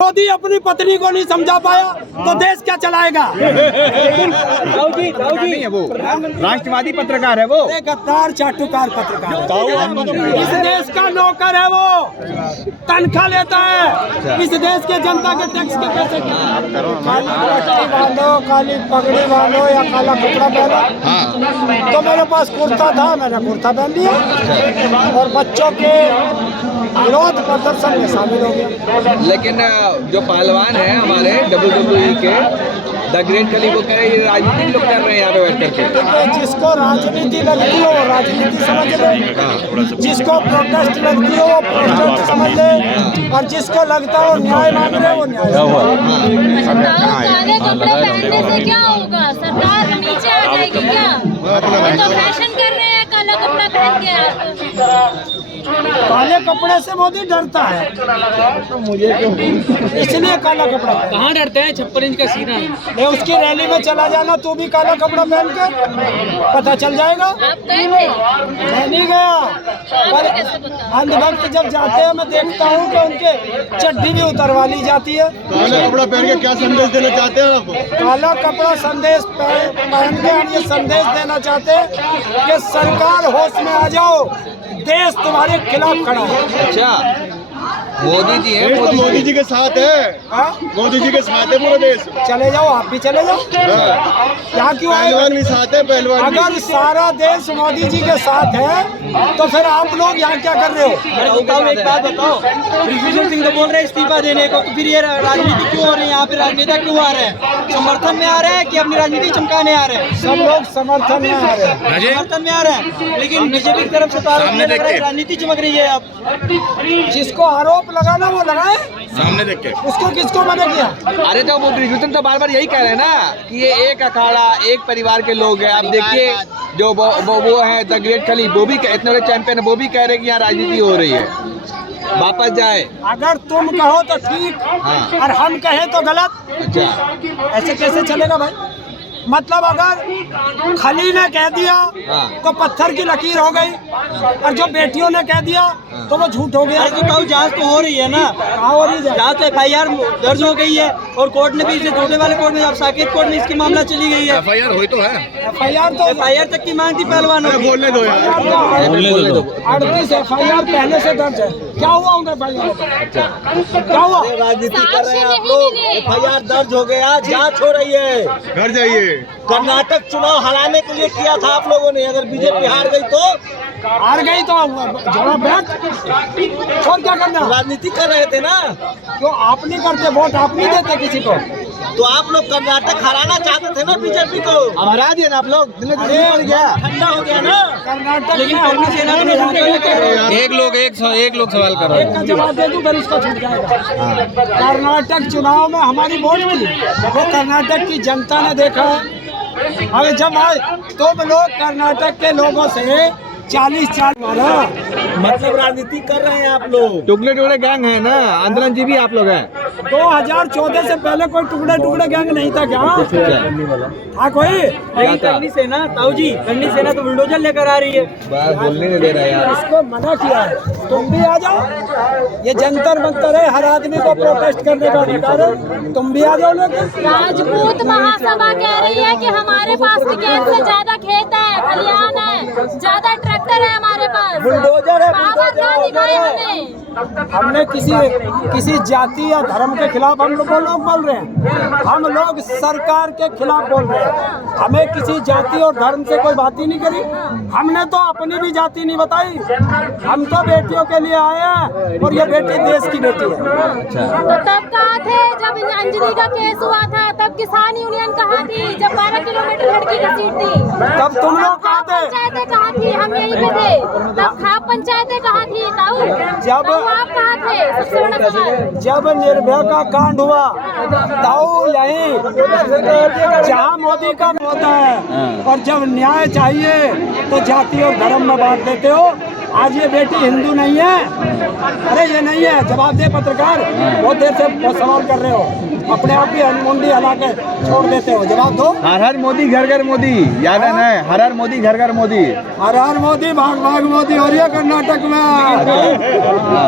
मोदी अपनी पत्नी को नहीं समझा पाया तो देश क्या चलाएगा। नहीं है वो, राष्ट्रवादी पत्रकार है वो, गद्दार चाटुकार पत्रकार। इस देश का नौकर है वो, तनख्वाह लेता है इस देश के जनता के टैक्स के पैसे की। काली पट्टी बांधो, काली पगड़ी बांधो या काला कपड़ा पहनो। तो मेरे पास कुर्ता था, मैंने कुर्ता पहन लिया और बच्चों के विरोध प्रदर्शन में शामिल हो गया। लेकिन जो पहलवान है हमारे WWE के द ग्रेट खली, वो कह रहे हैं राजनीतिक लोग कर रहे हैं यहाँ पे बैठ करके। देखिए, जिसको राजनीति लगती हो वो राजनीति समझ ले, जिसको प्रोटेस्ट लगती हो वो प्रोटेस्ट समझ ले, और जिसको लगता हो न्याय मांग रहे वो न्याय। काले कपड़े पहनने से क्या होगा? सरकार नीचे आ जाएगी क्या? तो फैशन कर रहे हैं काला कपड़ा पहन के। काले कपड़े से मोदी डरता है, तो मुझे क्यों इसलिए काला कपड़ा। कहाँ डरते हैं? 56 इंच का सीना है। नहीं, उसकी रैली में चला जाना, तू भी काला कपड़ा पहन के, पता चल जाएगा। आप गए थे? मैं नहीं गया, पर अंधभक्त जब जाते हैं मैं देखता हूँ कि उनके चड्डी भी उतरवा ली जाती है। काला कपड़ा पहन के क्या संदेश देना चाहते हैं आप? काला कपड़ा संदेश पहन के हम ये संदेश देना चाहते हैं कि सरकार होश में आ जाओ, देश तुम्हारे खिलाफ खड़ा है। अच्छा, मोदी जी है, देश तो मोदी जी के साथ है, मोदी जी के साथ है पूरा देश। चले जाओ, आप भी चले जाओ। क्या क्यों आए? पहलवान भी साथ है, पहलवान भी। अगर सारा देश मोदी जी के साथ है तो फिर आप लोग यहाँ क्या कर रहे हो? एक बात बताओ, ऋषिकेश सिंह तो बोल रहे हैं इस्तीफा देने को, तो फिर ये राजनीति क्यों हो रही है? यहाँ पे राजनेता क्यों आ रहे हैं? समर्थन में आ रहे हैं कि अपनी राजनीति चमकाने आ रहे हैं? सब लोग समर्थन में आ रहे हैं। समर्थन में आ रहे हैं, लेकिन बीजेपी की तरफ से तो आरोप लग रहा है राजनीति चमक रही है। अब जिसको आरोप लगाना वो लगाए, सामने देख के। उसको किसको मना किया? अरे तो वो ब्रिजभूषण तो बार बार यही कह रहे हैं ना कि ये एक अखाड़ा एक परिवार के लोग हैं। आप देखिए जो वो है द ग्रेट खली, वो भी इतने बड़े चैंपियन है, वो भी कह रहे हैं कि यहाँ राजनीति हो रही है, वापस जाए। अगर तुम कहो तो ठीक, हाँ। और हम कहें तो गलत। अच्छा, ऐसे कैसे चलेगा भाई? मतलब अगर खली ने कह दिया तो पत्थर की लकीर हो गई, और जो बेटियों ने कह दिया तो वो झूठ हो गया। अरे तो जांच तो हो रही है ना, कहाँ हो रही है जांच? तो FIR दर्ज हो गई है और कोर्ट ने भी इसे छोटे वाले कोर्ट में, अब साकेत कोर्ट में इसकी मामला चली गई है। FIR हुई तो है, FIR तक की मांग थी पहलवानों की। बोलने दो यार। 38 FIR पहले से दर्ज है। क्या हुआ उनका FIR? क्या हुआ? राजनीति कर रहे हैं आप लोग, FIR दर्ज हो गया, जांच हो रही है। घर जाइए। कर्नाटक चुनाव हराने के लिए किया था आप लोगों ने, अगर बीजेपी हार गई तो हार गई तो जवाब बैठ और क्या करना? राजनीति कर रहे थे ना। क्यों आप नहीं करते? वोट आप नहीं देते किसी को? तो आप लोग कर्नाटक हराना चाहते थे ना बीजेपी को, अब हरा दिए ना आप लोग। ठंडा हो गया ना कर्नाटक लेकिन में कांग्रेस सेना ने एक लोग सवाल कर रहे एक का जवाब दे दूं फिर इसका छूट जाएगा। कर्नाटक चुनाव में हमारी वोट थी, वो कर्नाटक की जनता ने देखा है। अगर जब आए तुम लोग कर्नाटक के लोगों से 40 साल मारा, मतलब राजनीति कर रहे हैं आप लोग। टुकड़े टुकड़े गैंग है ना, आंदोलन जी भी आप लोग हैं। 2014 से पहले कोई टुकड़े टुकड़े गैंग नहीं था क्या? हाँ कोई? करनी सेना, ताऊ जी, करनी सेना तो बुलडोजर लेकर आ रही है। बात बोलने नहीं दे रहा यार। इसको मना किया है, तुम भी आ जाओ। ये जंतर मंतर है, हर आदमी को प्रोटेस्ट करने का अधिकार है, तुम भी आ जाओ। लेकिन राजपूत महासभा कह रही है कि हमारे पास खेत से ज्यादा खेत है, खलिहान है, ज्यादा ट्रैक्टर है हमारे पास, बुलडोजर है, पावर क्या दिखाए हमें? हमने किसी जाति या धर्म के खिलाफ हम लोग बोल रहे हैं? हम लोग सरकार के खिलाफ बोल रहे हैं। हमें किसी जाति और धर्म से कोई बात ही नहीं करी। हमने तो अपनी भी जाति नहीं बताई। हम तो बेटियों के लिए आए हैं, और ये बेटी देश की बेटी है। तो तब कहाँ थे जब अंजलि का केस हुआ था? तब किसान यूनियन कहाँ थी जब 12 किलोमीटर लड़की की सीट थी? तब तुम लोग कहाँ थे? पंचायतें कहाँ थी? हम यहीं पे थे। तब खाप पंचायतें कहाँ थी? ताऊ जब आप कहाँ थे? सबसे बड़ा सवाल। जब निर्भया का कांड हुआ ताऊ यहीं, जहाँ मोदी का होता है, और जब न्याय चाहिए तो जाति और धर्म में बांट देते हो। आज ये बेटी हिंदू नहीं है। अरे ये नहीं है, जवाब दे पत्रकार, बहुत देर से सवाल कर रहे हो। अपने आप भी मुंडी हिला के छोड़ देते हो। जवाब दो। हर हर मोदी घर घर मोदी, याद है ना? हर हर मोदी घर घर मोदी। हर हर मोदी भाग भाग मोदी हो रही है कर्नाटक में।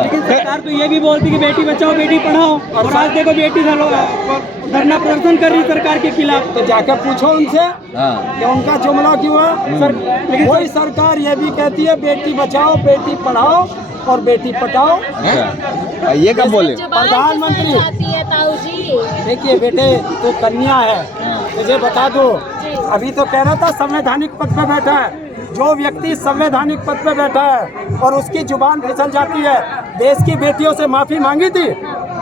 लेकिन सरकार तो ये भी बोलती कि बेटी बचाओ बेटी पढ़ाओ, और आज देखो बेटी धरना प्रदर्शन कर रही सरकार के खिलाफ। तो जाकर पूछो उनसे हाँ। कि उनका जुमला क्यों है। लेकिन वही सरकार ये भी कहती है बेटी बचाओ बेटी पढ़ाओ और बेटी पटाओ। अच्छा, ये कब बोले? प्रधानमंत्री आती है ताऊ जी। देखिए बेटे तू कन्या है, मुझे बता दो, अभी तो कह रहा था संवैधानिक पद पे बैठा है। जो व्यक्ति संवैधानिक पद पे बैठा है और उसकी जुबान फिसल जाती है, देश की बेटियों से माफी मांगी थी,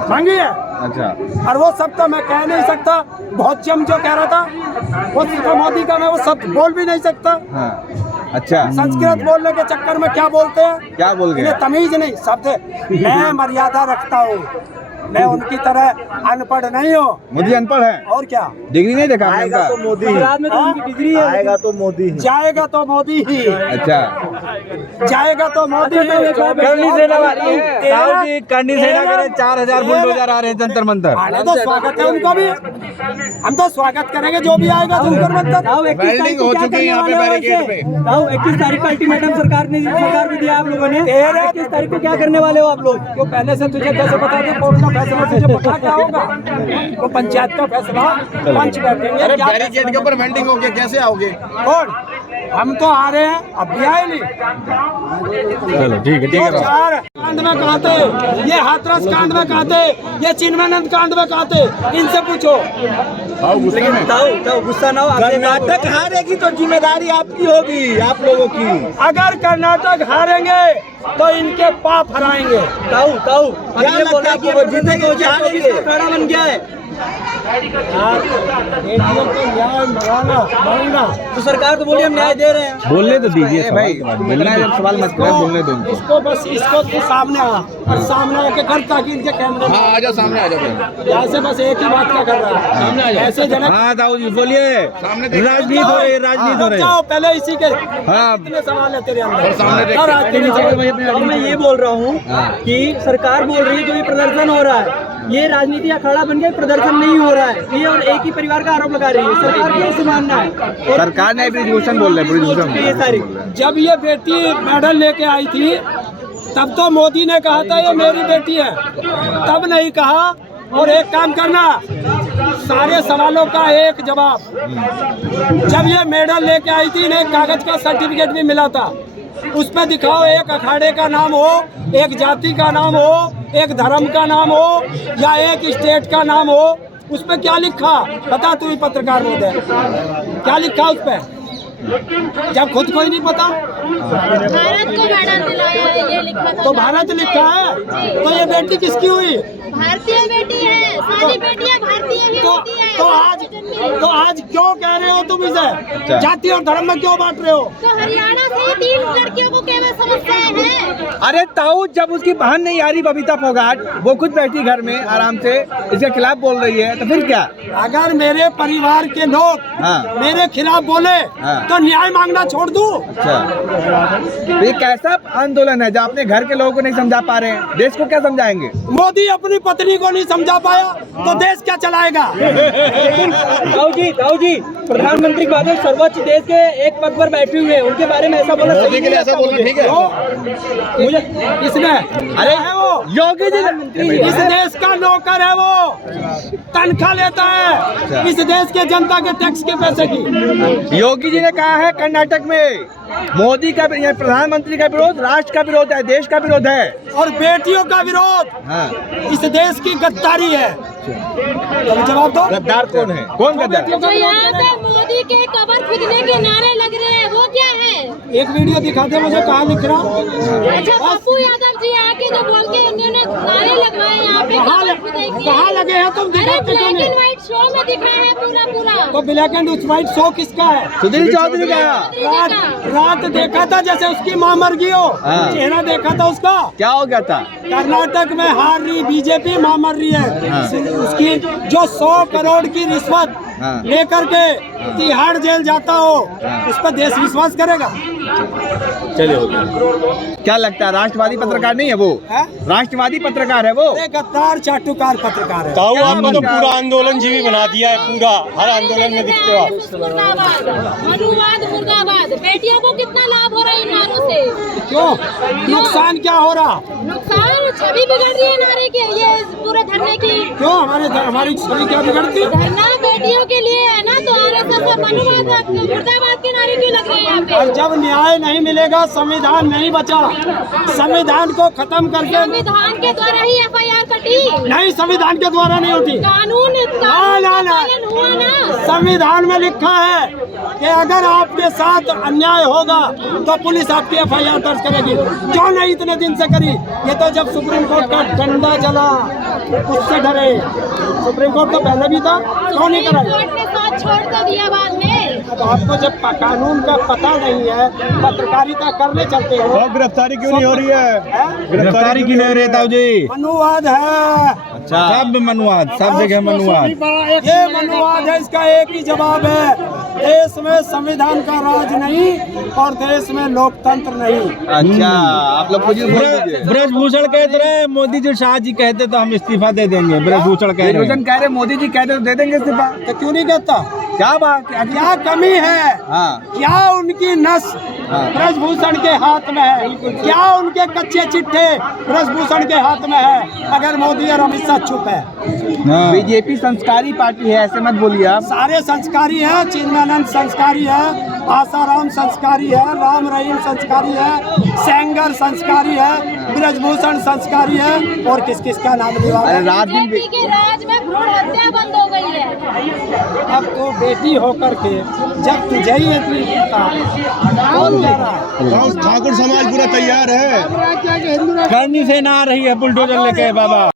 मांगी है। अच्छा, और वो सब तो मैं कह नहीं सकता, बहुत जम जो कह रहा था वो तो मोदी का, मैं वो सब बोल भी नहीं सकता। हाँ। अच्छा, संस्कृत बोलने के चक्कर में क्या बोलते हैं, क्या बोल गए? इन्हें तमीज नहीं। शब्द मैं मर्यादा रखता हूँ, मैं उनकी तरह अनपढ़ नहीं हूँ। मोदी अनपढ़ है और क्या, डिग्री नहीं देखा आपने उनका? गुजरात में तो उनकी डिग्री है। आएगा तो मोदी ही। जाएगा तो मोदी ही, अच्छा, जाएगा तो मोदी ही। करनी सेना वाली है। राहुल जी करनी सेना करे 4000 बुलडोजर आ रहे हैं जंतर मंतर। आने तो स्वागत है उनका भी, हम तो स्वागत करेंगे जो भी आएगा जंतर मंतर। राव 21 तारीख को क्या करने वाले हो वैसे? राव 21 तारीख का अल्टीमेटम सरकार भी दिया आप लोगों ने। 21 तारीख को क्या करने वाले हो आप लोग? क्यों पहले से तुझे कैसे बता दे कोर्ट का फैसला, तुझे पता क्या होगा? वो पंचायत का फैसला, पंच बैठेंगे। अरे क्या बैरिकेड के ऊपर वेंडिंग हो गया, कैसे आओगे? कौन? हम तो आ रहे हैं, अब भी आए नहीं। चलो ठीक है, ठीक है। तो चार कांड में कहा थे, ये हाथरस कांड में कहा थे, ये चिन्मयानंद कांड में कहा थे, इनसे पूछो। लेकिन ताऊ गुस्सा ना हो। कर्नाटक हारेगी तो जिम्मेदारी आपकी होगी, आप लोगों की। अगर कर्नाटक हारेंगे तो इनके पाप हराएंगे। ताऊ ये बोला कि वो जीतेंगे, खड़ा बन गया है। बेटियों को न्याय मांगना तो सरकार तो बोली हम न्याय दे रहे हैं। बोलने तो दीजिए भाई, बोलना है जब सवाल मत करो, बोलने दो उनको। इसको बस इसको तो सामने आ और सामने आके करता कि इनके कैमरे में हाँ, आजा सामने, आजा यहाँ से बस एक ही बात का कर रहा है, सामने आ जाओ। ऐसे जनक हाँ दाऊ जी बोलिए, राजनीति हो रही है, राजनीति हो रही है। जाओ पहले इसी के हाँ। कितने सवाल है तेरे अंदर, सामने देख। और आज तेरे सवाल। अब मैं ये बोल रहा हूँ कि सरकार बोल रही है जो ये प्रदर्शन हो रहा है, ये राजनीति अखाड़ा बन गया, प्रदर्शन नहीं हो रहा है, ये और एक ही परिवार का आरोप लगा रही है। सरकार को इसे मानना है। सरकार ने ब्रिजभूषण बोल रहे हैं, ये सारी जब ये बेटी मेडल लेके आई थी तब तो मोदी ने कहा था ये मेरी बेटी है, तब नहीं कहा। और एक काम करना, सारे सवालों का एक जवाब। जब ये मेडल लेके आई थी इन्हें कागज का सर्टिफिकेट भी मिला था, उस पर दिखाओ एक अखाड़े का नाम हो, एक जाति का नाम हो, एक धर्म का नाम हो या एक स्टेट का नाम हो, उस पर क्या लिखा? बता तू ही पत्रकार महोदय, क्या लिखा उस पर? जब खुद को ही नहीं पता। भारत को मेडल दिलाया है, ये लिखा था। तो भारत लिखा है, तो ये बेटी किसकी हुई? भारतीय बेटी है, सारी बेटियां भारतीय ही होती है। तो आज क्यों कह रहे हो तुम इसे? जाति और धर्म में क्यों बांट रहे हो? तो हरियाणा से 3 लड़कियों को केवल समस्याएं हैं। अरे ताऊ, जब उसकी बहन नहीं आ रही बबीता फोगाट, वो खुद बैठी घर में आराम से इसके खिलाफ बोल रही है, तो फिर क्या? अगर मेरे परिवार के लोग मेरे खिलाफ बोले तो न्याय मांगना छोड़ दूं? अच्छा, तो ये कैसा आंदोलन है जब अपने घर के लोगों को नहीं समझा पा रहे हैं, देश को क्या समझाएंगे? मोदी अपनी पत्नी को नहीं समझा पाया तो देश क्या चलाएगा? ताऊ जी प्रधानमंत्री के बाद सर्वोच्च देश के एक पद पर बैठे हुए हैं, उनके बारे में ऐसा बोला मोदी के लिए ऐसा बोलना ठीक है? मुझे किसने? अरे है वो योगी जी, इस देश का नौकर है, वो तनख्वाह लेता है इस देश के जनता के टैक्स के पैसे की। योगी जी ने कहा है कर्नाटक में मोदी का, प्रधानमंत्री का विरोध राष्ट्र का विरोध है, देश का विरोध है और बेटियों का विरोध इस देश की गद्दारी है। तो जवाब दो, गद्दार कौन है? कौन गद्दार? जो यहाँ पे मोदी के कबर खुदने के नारे लग रहे हैं, वो क्या है? एक वीडियो दिखा दे मुझे, कहाँ लिख रहा? अच्छा, पप्पू यादव जी आके जो बोल के उन्होंने नारे लगवाए यहाँ पे कबर खुदाई की। कहाँ लगे हैं तुम? अरे दिखाते क्यों ब्लैक नहीं? एंड व्हाइट शो में दिखाया है पूरा। तो ब्लैक एंड व्हाइट शो किसका है? सुधीर चौधरी का। रात देखा था जैसे उसकी माँ मर गई हो, चेहरा देखा था उसका। क्या हो गया था? कर्नाटक में हार रही बीजेपी, माँ मर रही है। उसकी जो 100 करोड़ की रिश्वत लेकर के तिहाड़ जेल जाता हो, उस पर देश विश्वास करेगा? चलिए हो गया। क्या लगता है राष्ट्रवादी पत्रकार नहीं है वो? हैं? राष्ट्रवादी पत्रकार है वो? अरे गद्दार चाटुकार पत्रकार है। ताऊ आपको तो पूरा आंदोलन जीवी बना दिया है, पूरा हर आंदोलन में दिखते हो आप। मुर्दाबाद, मनुवाद मुर्दाबाद। बेटियों को कितना लाभ हो रहा है इन नारों से? क्यों? नुकसान क्या हो रहा? नुकसान, छवि बिगड़ रही है नारे की, ये पूरे धरने की। क्यों हमारी छवि क्या बिगड़ती? धरना बेटियों के लिए है ना, तो आरएसएस और मनुवाद मुर्दाबाद के नारे क्यों लग रहे हैं यहाँ पे? और जब न्याय नहीं मिलेगा, संविधान नहीं बचा, संविधान को खत्म करके संविधान के द्वारा ही एफआईआर कटी, नहीं, संविधान के द्वारा नहीं होती। कानून ना। पालन हुआ ना। संविधान में लिखा है कि अगर आपके साथ अन्याय होगा तो पुलिस आपकी एफआईआर दर्ज करेगी। क्यों नहीं इतने दिन से करी? ये तो जब सुप्रीम कोर्ट का डंडा चला उससे डरे। सुप्रीम कोर्ट तो पहले भी था, क्यों नहीं करा? कोर्ट ने साथ छोड़ तो दिया बाद में। अब आपको जब कानून का पता नहीं है, पत्रकारिता करने चलते हो। और गिरफ्तारी क्यों नहीं हो रही है? गिरफ्तारी क्यों नहीं रहता जी? मनुवाद है। अच्छा, सब मनुवाद, सब जगह मनुवाद। ये मनुवाद है, इसका एक ही जवाब है, देश में संविधान का राज नहीं और देश में लोकतंत्र नहीं। अच्छा, आप लोग कुछ बोल दीजिए। ब्रजभूषण कहते रहे मोदी जी, शाह जी कहते तो हम इस्तीफा दे देंगे। ब्रजभूषण कह रहे मोदी जी कहते तो दे देंगे इस्तीफा। तो क्यों नहीं कहता? क्या बात? क्या कमी है? हाँ, क्या उनकी नस ब्रजभूषण के हाथ में है? क्या उनके कच्चे चिट्ठे ब्रजभूषण के हाथ में है? अगर मोदी और अमित शाह चुप है। बीजेपी संस्कारी पार्टी है, ऐसे मत बोलिए आप। सारे संस्कारी है, चिन्मयानंद संस्कारी है, आसाराम संस्कारी है, राम रहीम संस्कारी है, सेंगर संस्कारी है, ब्रजभूषण संस्कारी है, और किस किस का नाम लिया? अरे रात दिन बीजेपी के राज में भ्रूण हत्या बंद हो गई है। अब तो बेटी होकर के जब तुझे ही इतनी पता, कौन कह रहा है? ठाकुर समाज पूरा तैयार है। करनी से ना आ रही है बुलडोजर लेके बाबा।